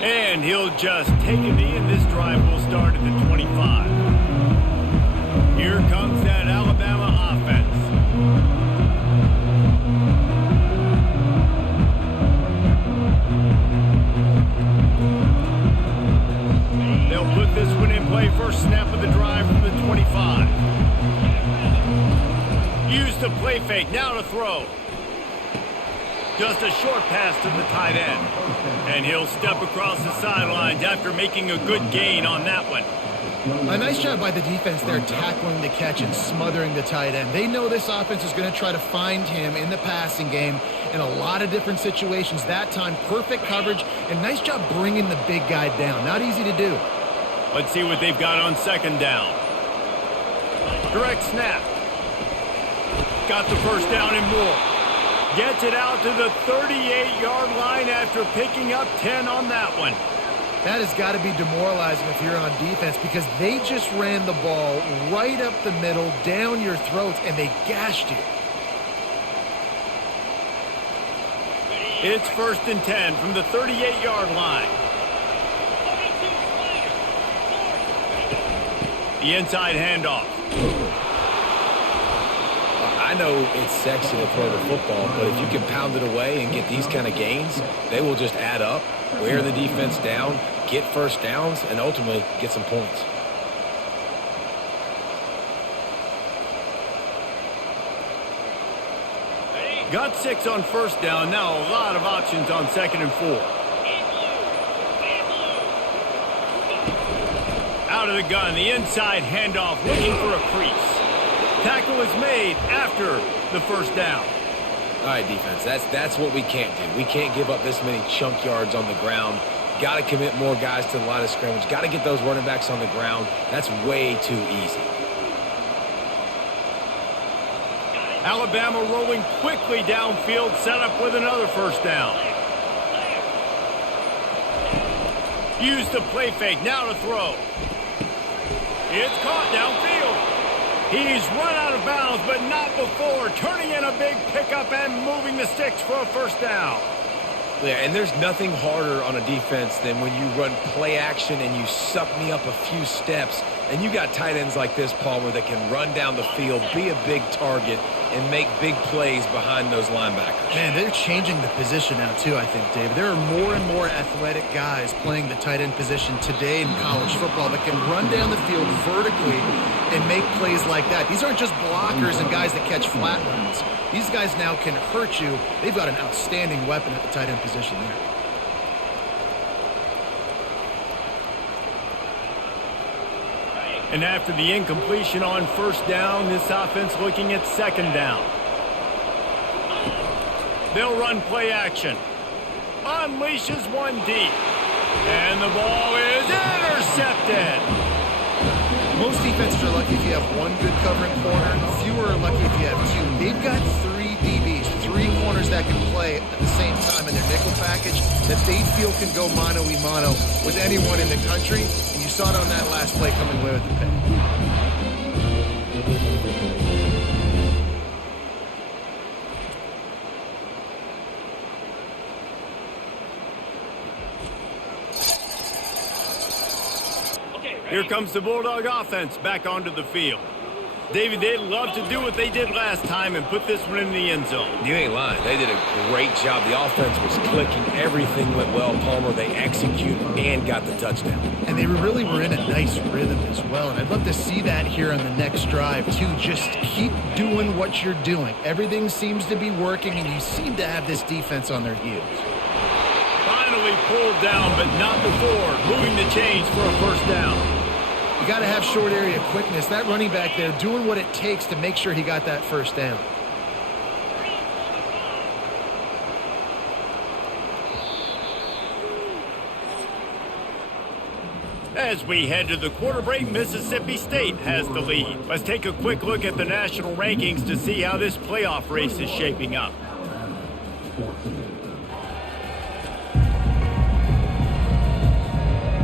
And he'll just take a knee, and this drive will start at the 25. Here comes that Alabama offense. They'll put this one in play. First snap of the drive from the 25. Use the play fake. Now to throw. Just a short pass to the tight end. And he'll step across the sidelines after making a good gain on that one. A nice job by the defense there, tackling the catch and smothering the tight end. They know this offense is going to try to find him in the passing game in a lot of different situations. That time, perfect coverage, and nice job bringing the big guy down. Not easy to do. Let's see what they've got on second down. Direct snap. Got the first down and more. Gets it out to the 38-yard line after picking up 10 on that one. That has got to be demoralizing if you're on defense because they just ran the ball right up the middle, down your throats, and they gashed you. It's 1st and 10 from the 38-yard line. The inside handoff. I know it's sexy to throw the football, but if you can pound it away and get these kind of gains, they will just add up, wear the defense down, get first downs, and ultimately get some points. Got 6 on first down. Now a lot of options on 2nd and 4. Out of the gun, the inside handoff, looking for a crease. Tackle is made after the first down. All right, defense, that's what we can't do. We can't give up this many chunk yards on the ground. Got to commit more guys to the line of scrimmage. Got to get those running backs on the ground. That's way too easy. Alabama rolling quickly downfield, set up with another first down. Use the play fake, now to throw. It's caught downfield. He's run out of bounds, but not before. Turning in a big pickup and moving the sticks for a first down. Yeah, and there's nothing harder on a defense than when you run play action and you suck me up a few steps. And you got tight ends like this, Palmer, that can run down the field, be a big target, and make big plays behind those linebackers. Man, they're changing the position now, too, I think, David. There are more and more athletic guys playing the tight end position today in college football that can run down the field vertically and make plays like that. These aren't just blockers and guys that catch flat runs. These guys now can hurt you. They've got an outstanding weapon at the tight end position there. And after the incompletion on first down, this offense looking at 2nd down. They'll run play action. Unleashes one deep. And the ball is intercepted. Most defenses are lucky if you have one good covering corner. Fewer are lucky if you have two. They've got 3 DBs, 3 corners that can play at the same time in their nickel package that they feel can go mano-a-mano with anyone in the country. And you saw it on that last play coming away with the pick. Here comes the Bulldog offense back onto the field. David, they'd love to do what they did last time and put this one in the end zone. You ain't lying. They did a great job. The offense was clicking. Everything went well, Palmer. They executed and got the touchdown. And they really were in a nice rhythm as well. And I'd love to see that here on the next drive, too. Just keep doing what you're doing. Everything seems to be working, and you seem to have this defense on their heels. Finally pulled down, but not before. Moving the chains for a first down. You got to have short area quickness. That running back there doing what it takes to make sure he got that first down. As we head to the quarter break, Mississippi State has the lead. Let's take a quick look at the national rankings to see how this playoff race is shaping up.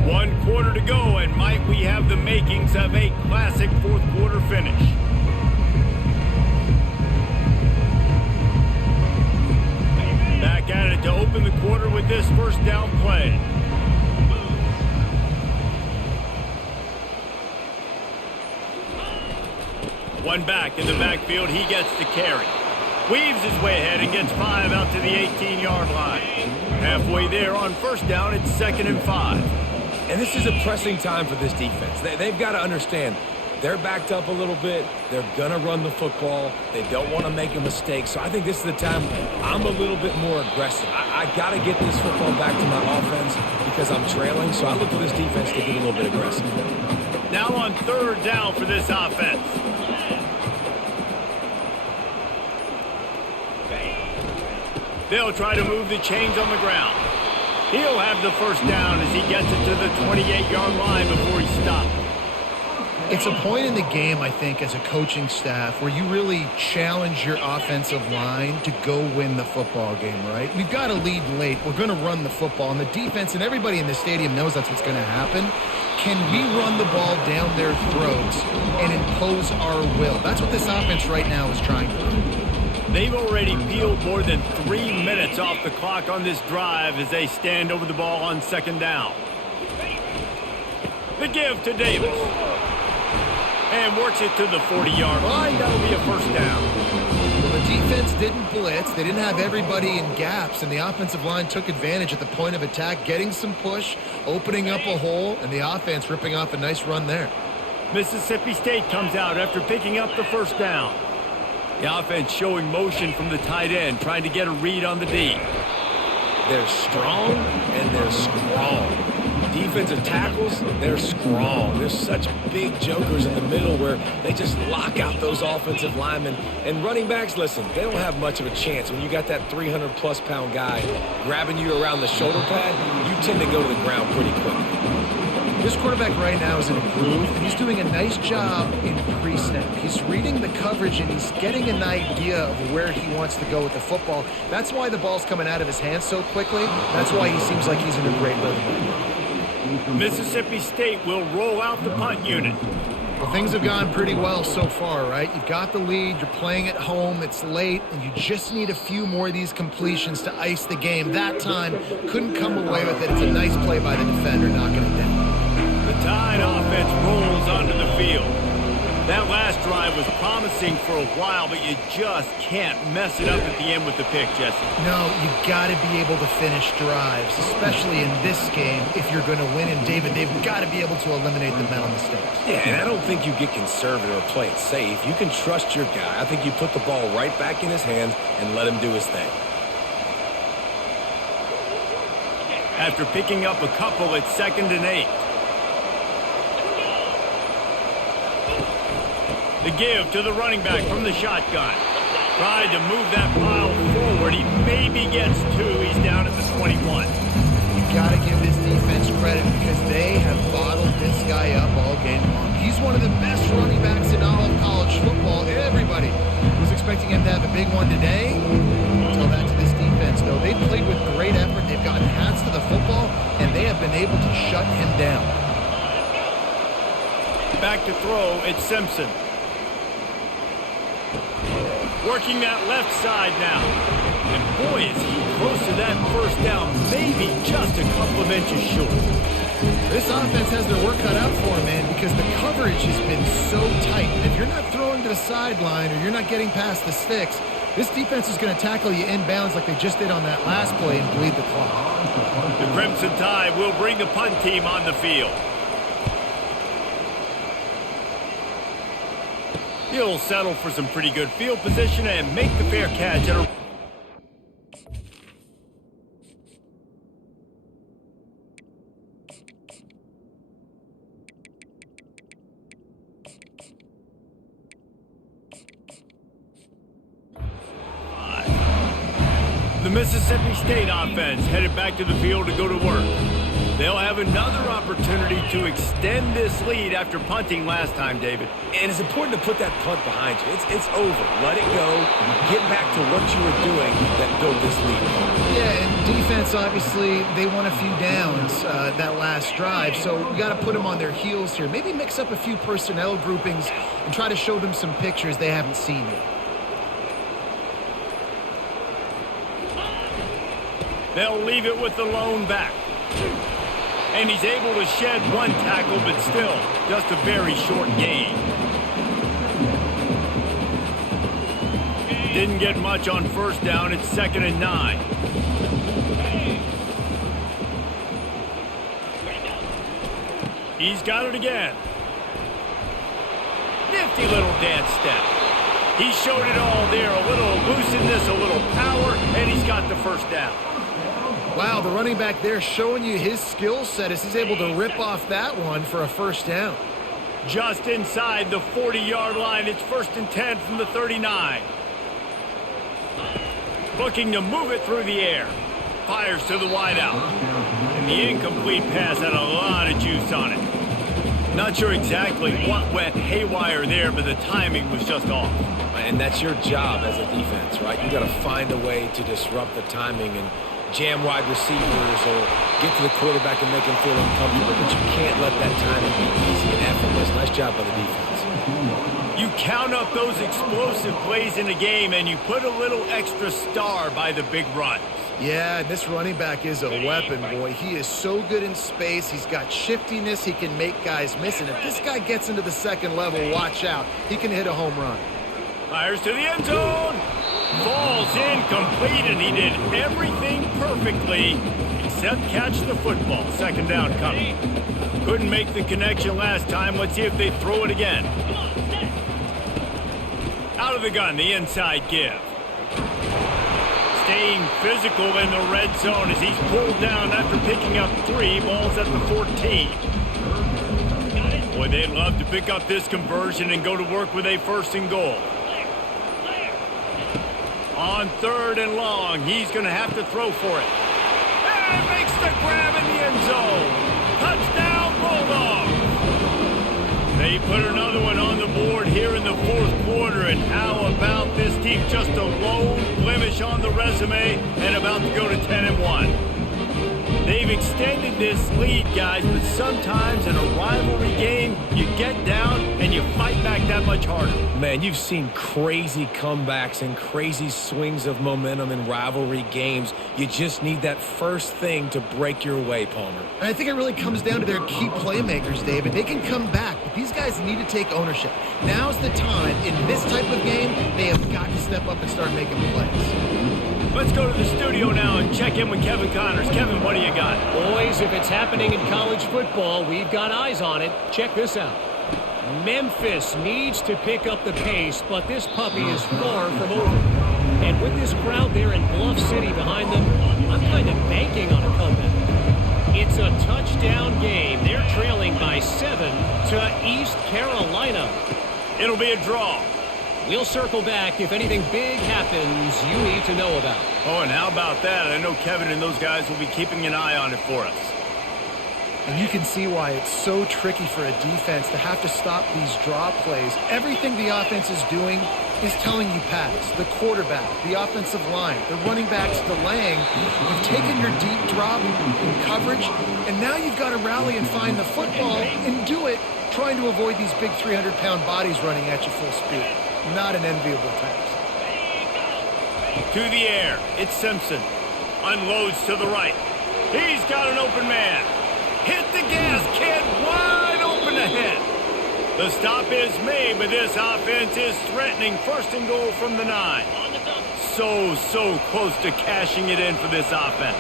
One quarter to go, and might we have the makings of a classic fourth quarter finish. Back at it to open the quarter with this first down play. One back in the backfield, he gets the carry. Weaves his way ahead and gets 5 out to the 18-yard line. Halfway there on first down, it's 2nd and 5. And this is a pressing time for this defense. They've got to understand they're backed up a little bit. They're going to run the football. They don't want to make a mistake. So I think this is the time I'm a little bit more aggressive. I got to get this football back to my offense because I'm trailing. So I look for this defense to get a little bit aggressive. Now Now on third down for this offense. They'll try to move the chains on the ground. He'll have the first down as he gets it to the 28-yard line before he stopped. It's a point in the game, I think, as a coaching staff where you really challenge your offensive line to go win the football game, right? We've got to lead late. We're going to run the football. And the defense and everybody in the stadium knows that's what's going to happen. Can we run the ball down their throats and impose our will? That's what this offense right now is trying to do. They've already peeled more than 3 minutes off the clock on this drive as they stand over the ball on second down. The give to Davis. And works it to the 40-yard line. That'll be a first down. Well, the defense didn't blitz. They didn't have everybody in gaps, and the offensive line took advantage at the point of attack, getting some push, opening up a hole, and the offense ripping off a nice run there. Mississippi State comes out after picking up the first down. The offense showing motion from the tight end, trying to get a read on the D. They're strong and they're strong. Defensive tackles, they're strong. There's such big jokers in the middle where they just lock out those offensive linemen. And running backs, listen, they don't have much of a chance. When you got that 300-plus pound guy grabbing you around the shoulder pad, you tend to go to the ground pretty quickly. This quarterback right now is in a groove, and he's doing a nice job in pre-snap. He's reading the coverage, and he's getting an idea of where he wants to go with the football. That's why the ball's coming out of his hands so quickly. That's why he seems like he's in a great rhythm. Mississippi State will roll out the punt unit. Well, things have gone pretty well so far, right? You've got the lead, you're playing at home, it's late, and you just need a few more of these completions to ice the game. That time, couldn't come away with it. It's a nice play by the defender, knocking it down. The Tide offense rolls onto the field. That last drive was promising for a while, but you just can't mess it up at the end with the pick, Jesse. No, you got to be able to finish drives, especially in this game if you're going to win. And, David, they've got to be able to eliminate the mental mistakes. Yeah, and I don't think you get conservative or play it safe. You can trust your guy. I think you put the ball right back in his hands and let him do his thing. After picking up a couple, it's 2nd and 8. The give to the running back from the shotgun. Tried to move that pile forward. He maybe gets 2. He's down at the 21. You got to give this defense credit because they have bottled this guy up all game long. He's one of the best running backs in all of college football. Everybody was expecting him to have a big one today. Tell that to this defense, though. They've played with great effort. They've gotten hats to the football, and they have been able to shut him down. Back to throw, it's Simpson. Working that left side now. And boy, is he close to that first down, maybe just a couple of inches short. This offense has their work cut out for him, man, because the coverage has been so tight. If you're not throwing to the sideline or you're not getting past the sticks, this defense is going to tackle you inbounds like they just did on that last play and bleed the clock. The Crimson Tide will bring the punt team on the field. He'll settle for some pretty good field position and make the fair catch at a... The Mississippi State offense headed back to the field to go to work. They'll have another opportunity to extend this lead after punting last time, David. And it's important to put that punt behind you. It's over. Let it go. Get back to what you were doing that built this lead. Yeah, and defense, obviously, they won a few downs that last drive, so we got to put them on their heels here. Maybe mix up a few personnel groupings and try to show them some pictures they haven't seen yet. They'll leave it with the lone back. And he's able to shed one tackle, but still, just a very short gain. Didn't get much on first down. It's 2nd and 9. He's got it again. Nifty little dance step. He showed it all there. A little looseness, a little power, and he's got the first down. Wow, the running back there showing you his skill set as he's able to rip off that one for a first down. Just inside the 40-yard line. It's 1st and 10 from the 39. Looking to move it through the air. Fires to the wideout. And the incomplete pass had a lot of juice on it. Not sure exactly what went haywire there, but the timing was just off. And that's your job as a defense, right? You got to find a way to disrupt the timing and jam wide receivers or get to the quarterback and make him feel uncomfortable, but you can't let that timing be easy and effortless. Nice job by the defense. You count up those explosive plays in a game, and you put a little extra star by the big runs. Yeah, this running back is a weapon, boy. He is so good in space. He's got shiftiness. He can make guys miss. And if this guy gets into the second level, watch out. He can hit a home run. Fires to the end zone. Falls incomplete, and he did everything perfectly except catch the football. 2nd down coming. Couldn't make the connection last time. Let's see if they throw it again. Out of the gun, the inside give. Staying physical in the red zone as he's pulled down after picking up 3. Balls at the 14. Boy, they'd love to pick up this conversion and go to work with a 1st and goal. On 3rd and long, he's going to have to throw for it. And makes the grab in the end zone. Touchdown, Bulldogs. They put another one on the board here in the 4th quarter. And how about this team? Just a lone blemish on the resume and about to go to 10-1. They've extended this lead, guys, but sometimes in a rivalry game, you get down and you fight back that much harder. Man, you've seen crazy comebacks and crazy swings of momentum in rivalry games. You just need that first thing to break your way, Palmer. And I think it really comes down to their key playmakers, David. They can come back, but these guys need to take ownership. Now's the time. In this type of game, they have got to step up and start making plays. Let's go to the studio now and check in with Kevin Connors. Kevin, what do you got? Boys, if it's happening in college football, we've got eyes on it. Check this out. Memphis needs to pick up the pace, but this puppy is far from over. And with this crowd there in Bluff City behind them, I'm kind of banking on a comeback. It's a touchdown game. They're trailing by 7 to East Carolina. It'll be a draw. We'll circle back if anything big happens you need to know about. Oh, and how about that? I know Kevin and those guys will be keeping an eye on it for us. And you can see why it's so tricky for a defense to have to stop these draw plays. Everything the offense is doing is telling you pass. The quarterback, the offensive line, the running backs delaying. You've taken your deep drop in coverage, and now you've got to rally and find the football and do it, trying to avoid these big 300-pound bodies running at you full speed. Not an enviable task. To the air, it's Simpson. Unloads to the right. He's got an open man. Hit the gas, kid. Wide open ahead. The stop is made, but this offense is threatening 1st and goal from the 9. So close to cashing it in for this offense.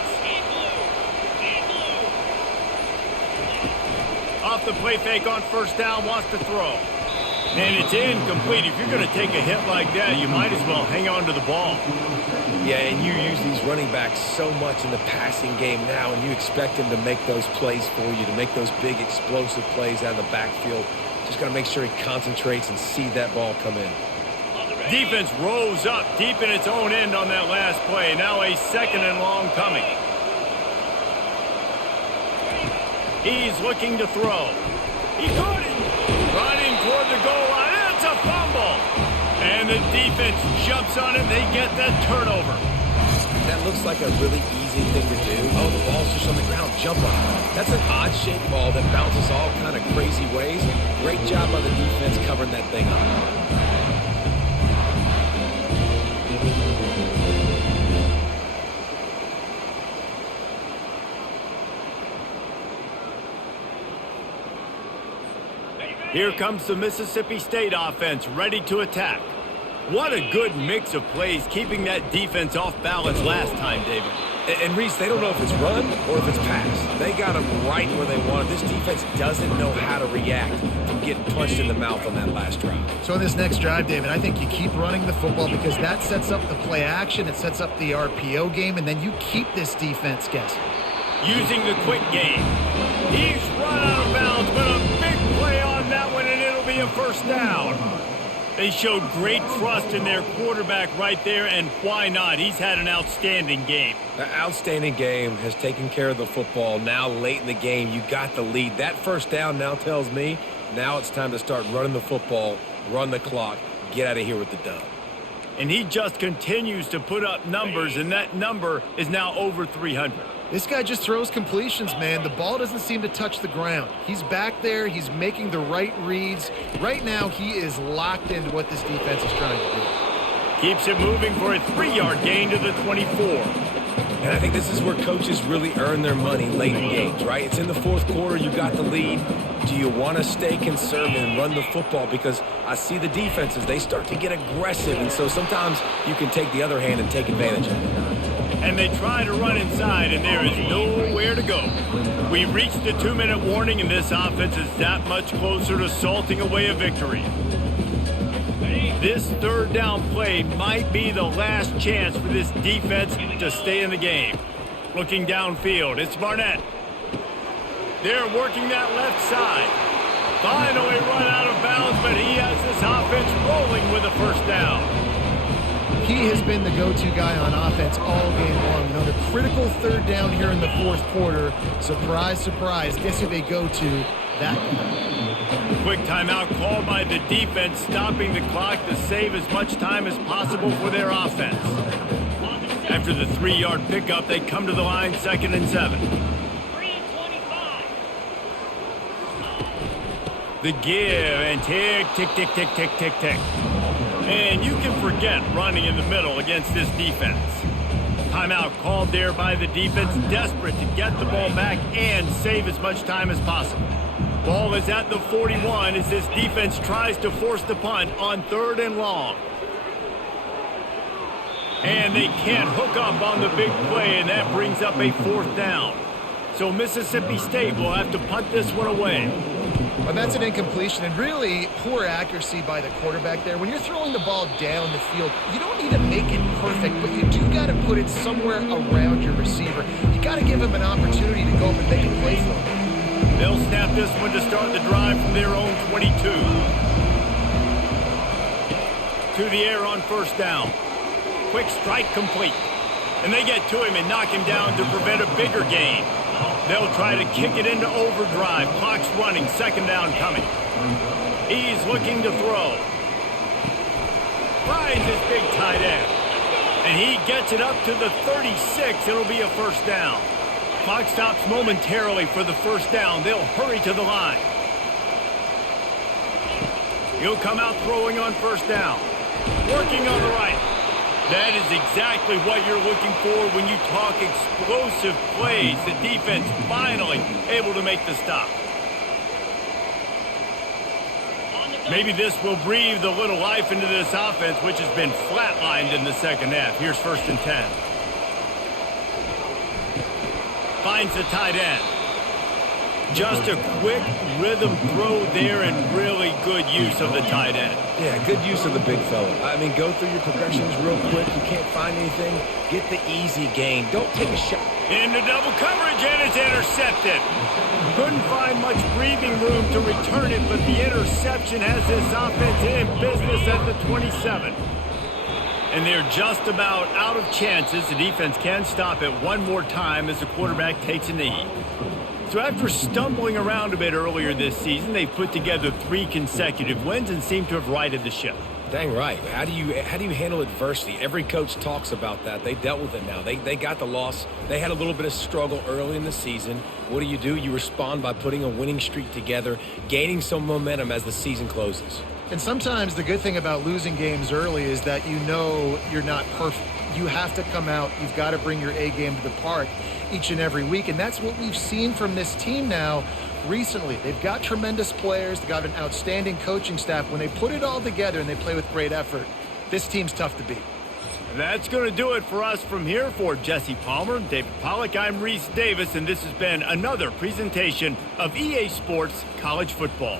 Off the play fake on 1st down, wants to throw. And it's incomplete. If you're going to take a hit like that, you might as well hang on to the ball. Yeah, and you use these running backs so much in the passing game now, and you expect them to make those plays for you, to make those big explosive plays out of the backfield. Just got to make sure he concentrates and see that ball come in. Defense rose up deep in its own end on that last play. Now a 2nd and long coming. He's looking to throw. He caught it. Running toward the goal line. It's a fumble. And the defense jumps on it. They get that turnover. That looks like a really easy thing to do. Oh, the ball's just on the ground. Jump on it. That's an odd-shaped ball that bounces all kind of crazy ways. Great job by the defense covering that thing up. Here comes the Mississippi State offense ready to attack. What a good mix of plays, keeping that defense off balance last time, David. And Reese, they don't know if it's run or if it's pass. They got them right where they want it. This defense doesn't know how to react from getting punched in the mouth on that last drive. So in this next drive, David, I think you keep running the football because that sets up the play action, it sets up the RPO game, and then you keep this defense guessing. Using the quick game. He's run out of bounds, but a big play on that one, and be a first down. They showed great trust in their quarterback right there, and why not? He's had an outstanding game. The outstanding game has taken care of the football. Now late in the game, you got the lead. That first down now tells me now it's time to start running the football, run the clock, get out of here with the dub. And he just continues to put up numbers, and that number is now over 300. This guy just throws completions, man. The ball doesn't seem to touch the ground. He's back there. He's making the right reads. Right now, he is locked into what this defense is trying to do. Keeps it moving for a 3-yard gain to the 24. And I think this is where coaches really earn their money late in games, right? It's in the fourth quarter. You got the lead. Do you want to stay conservative and run the football? Because I see the defenses, they start to get aggressive. And so sometimes you can take the other hand and take advantage of it. And they try to run inside, and there is nowhere to go. We reached the 2-minute warning, and this offense is that much closer to salting away a victory. This third down play might be the last chance for this defense to stay in the game. Looking downfield, it's Barnett. They're working that left side. Finally run out of bounds, but he has this offense rolling with a first down. He has been the go-to guy on offense all game long. Another critical third down here in the fourth quarter. Surprise, surprise. Guess who they go to? That guy. Quick timeout called by the defense, stopping the clock to save as much time as possible for their offense. After the 3-yard pickup, they come to the line, 2nd and 7. 3-25. The give and tick, tick, tick, tick, tick, tick, tick. And you can forget running in the middle against this defense. Timeout called there by the defense, desperate to get the ball back and save as much time as possible. Ball is at the 41 as this defense tries to force the punt on 3rd and long. And they can't hook up on the big play, and that brings up a 4th down. So Mississippi State will have to punt this one away. Well, that's an incompletion, and really poor accuracy by the quarterback there. When you're throwing the ball down the field, you don't need to make it perfect, but you do got to put it somewhere around your receiver. You got to give him an opportunity to go up and make a play for him. They'll snap this one to start the drive from their own 22. To the air on first down. Quick strike complete. And they get to him and knock him down to prevent a bigger gain. They'll try to kick it into overdrive. Clock's running. 2nd down coming. He's looking to throw. Finds his big tight end. And he gets it up to the 36. It'll be a first down. Clock stops momentarily for the first down. They'll hurry to the line. He'll come out throwing on first down. Working on the right. That is exactly what you're looking for when you talk explosive plays. The defense finally able to make the stop. Maybe this will breathe a little life into this offense, which has been flatlined in the second half. Here's 1st and 10. Finds the tight end. Just a quick rhythm throw there and really good use of the tight end. Yeah, good use of the big fella. I mean, go through your progressions real quick. You can't find anything. Get the easy gain. Don't take a shot. Into double coverage, and it's intercepted. Couldn't find much breathing room to return it, but the interception has this offense in business at the 27. And they're just about out of chances. The defense can stop it one more time as the quarterback takes a knee. So after stumbling around a bit earlier this season, they've put together 3 consecutive wins and seem to have righted the ship. Dang right. How do you handle adversity? Every coach talks about that. They dealt with it now. They got the loss. They had a little bit of struggle early in the season. What do? You respond by putting a winning streak together, gaining some momentum as the season closes. And sometimes the good thing about losing games early is that you know you're not perfect. You have to come out. You've got to bring your A game to the park each and every week. And that's what we've seen from this team now recently. They've got tremendous players. They've got an outstanding coaching staff. When they put it all together and they play with great effort, this team's tough to beat. That's going to do it for us from here. For Jesse Palmer, David Pollack, I'm Reese Davis, and this has been another presentation of EA Sports College Football.